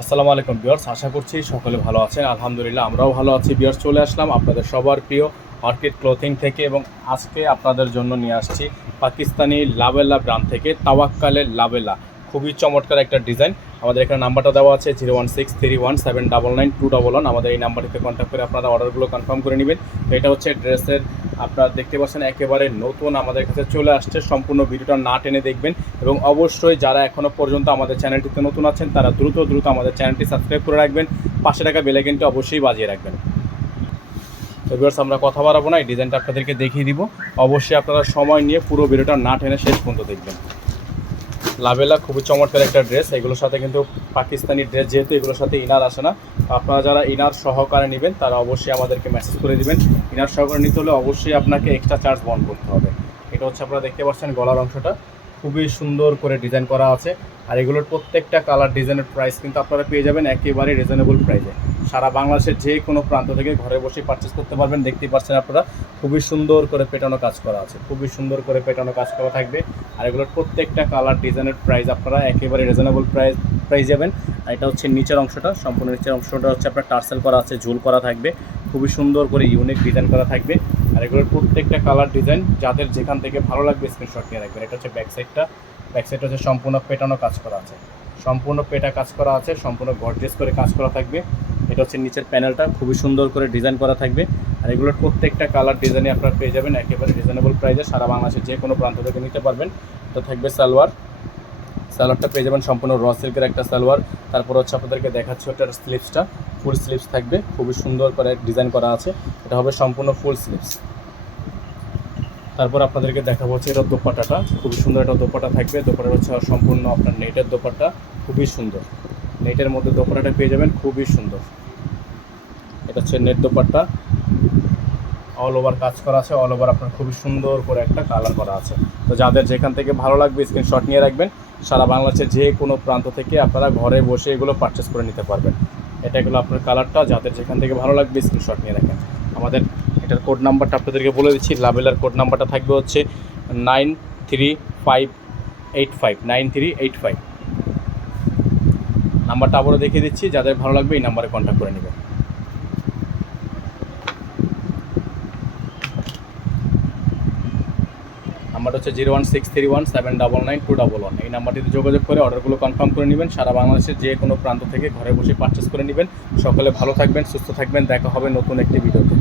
আসসালামু আলাইকুম ভিউয়ার্স, আশা করছি সকলে ভালো আছেন। আলহামদুলিল্লাহ আমরাও ভালো আছি। ভিউয়ার্স, চলে আসলাম আপনাদের সবার প্রিয় অর্কিড ক্লোথিং থেকে এবং আজকে আপনাদের জন্য নিয়ে আসছি পাকিস্তানি লাবেলা ব্র্যান্ড থেকে তাওয়াক্কালের লাবেলা। খুবই চমৎকার একটা ডিজাইন। আমাদের এখানে নাম্বারটা দেওয়া আছে 01631799211। আমাদের এই নাম্বারটিতে কন্ট্যাক্ট করে আপনারা অর্ডারগুলো কনফার্ম করে নেবেন। তো এটা হচ্ছে ড্রেসের, আপনারা দেখতে পাচ্ছেন একেবারে নতুন আমাদের কাছে চলে আসছে। সম্পূর্ণ ভিডিওটা না টেনে দেখবেন এবং অবশ্যই যারা এখনও পর্যন্ত আমাদের চ্যানেলটিতে নতুন আছেন তারা দ্রুত আমাদের চ্যানেলটি সাবস্ক্রাইব করে রাখবেন, পাশে থাকা বেল আইকনটি অবশ্যই বাজিয়ে রাখবেন। তো ভিউয়ার্স, আমরা কথা বাড়াবো না, এই ডিজাইনটা আপনাদেরকে দেখিয়ে দিব। অবশ্যই আপনারা সময় নিয়ে পুরো ভিডিওটা না টেনে শেষ পর্যন্ত দেখবেন। লাবেলা খুবই চমৎকার একটা ড্রেস। এগুলোর সাথে কিন্তু পাকিস্তানি ড্রেস, যেহেতু এগুলোর সাথে ইনার আসে না, আপনারা যারা ইনার সহকারে নেবেন তারা অবশ্যই আমাদেরকে মেসেজ করে দিবেন। ইনার সহকারে নিতে হলে অবশ্যই আপনাকে এক্সট্রা চার্জ বহন করতে হবে। এটা হচ্ছে আপনারা দেখতে পাচ্ছেন গলার অংশটা খুবই সুন্দর করে ডিজাইন করা আছে। আর এগুলোর প্রত্যেকটা কালার ডিজাইনের প্রাইস কিন্তু আপনারা পেয়ে যাবেন একেবারে রিজনেবল প্রাইসে। সারা বাংলাদেশের যে কোনো প্রান্ত থেকে ঘরে বসে পারচেস করতে পারবেন। দেখতেই পাচ্ছেন আপনারা খুবই সুন্দর করে পেটানো কাজ করা আছে, খুবই সুন্দর করে পেটানো কাজ করা থাকবে। আর এগুলোর প্রত্যেকটা কালার ডিজাইনের প্রাইস আপনারা একেবারে রিজনেবল প্রাইস যাবেন। আর এটা হচ্ছে নিচের অংশটা, সম্পূর্ণ নিচের অংশটা হচ্ছে আপনার টার্সেল করা আছে, ঝুল করা থাকবে, খুবই সুন্দর করে ইউনিক ডিজাইন করা থাকবে। আর এগুলোর প্রত্যেকটা কালার ডিজাইন যাদের যেখান থেকে ভালো লাগবে স্ক্রিনশট নিয়ে রাখবেন। এটা হচ্ছে ব্যাক সাইডটা হচ্ছে সম্পূর্ণ পেটানো কাজ করা আছে, সম্পূর্ণ পেটা কাজ করা আছে, সম্পূর্ণ গর্জিয়াস করে কাজ করা থাকবে। এটা হচ্ছে নিচের প্যানেলটা খুবই সুন্দর করে ডিজাইন করা থাকবে। আর এগুলোর প্রত্যেকটা কালার ডিজাইনে আপনারা পেয়ে যাবেন একেবারে রিজনেবল প্রাইসে। সারা বাংলাদেশের যে কোনো প্রান্ত থেকে নিতে পারবেন। তো থাকবে সালোয়ারটা পেয়ে যাবেন সম্পূর্ণ র সিল্কের একটা সালোয়ার। তারপর হচ্ছে আপনাদেরকে দেখাচ্ছি ওটার স্লিভসটা, ফুল স্লিভস থাকবে, খুবই সুন্দর করে ডিজাইন করা আছে। এটা হবে সম্পূর্ণ ফুল স্লিভস। তারপর আপনাদেরকে দেখাবো হচ্ছে এটা দোপাট্টাটা, খুবই সুন্দর একটা দোপাট্টা থাকবে। দোপাট্টা হচ্ছে সম্পূর্ণ আপনার নেটের দোপাট্টা, খুবই সুন্দর। নেটের মধ্যে দোপাট্টাটা পেয়ে যাবেন, খুবই সুন্দর। এটা হচ্ছে নেট দোপাট্টা, অল ওভার কাজ করা আছে, অল ওভার আপনার খুবই সুন্দর করে একটা কালার করা আছে। তো যাদের যেখান থেকে ভালো লাগবে স্ক্রিনশট নিয়ে রাখবেন। সারা বাংলাদেশের যে কোনো প্রান্ত থেকে আপনারা ঘরে বসে এগুলো পারচেস করে নিতে পারবেন। এটা এগুলো আপনার কালারটা, যাদের যেখান থেকে ভালো লাগবে স্ক্রিনশট নিয়ে রাখেন। আমাদের এটার কোড নাম্বারটা আপনাদেরকে বলে দিচ্ছি। লাবেলার কোড নাম্বারটা থাকবে হচ্ছে 9385 নাম্বারটা আবারও দেখিয়ে দিচ্ছি, যাদের ভালো লাগবে এই নাম্বারে কন্ট্যাক্ট করে নেবেন। নাম্বারটা হচ্ছে 01631799211। এই নাম্বারটিতে যোগাযোগ করে অর্ডারগুলো কনফার্ম করে নেবেন। সারা বাংলাদেশের যে কোনো প্রান্ত থেকে ঘরে বসে পারচেস করে নেবেন। সকলে ভালো থাকবেন, সুস্থ থাকবেন। দেখা হবে নতুন একটি ভিডিওতে।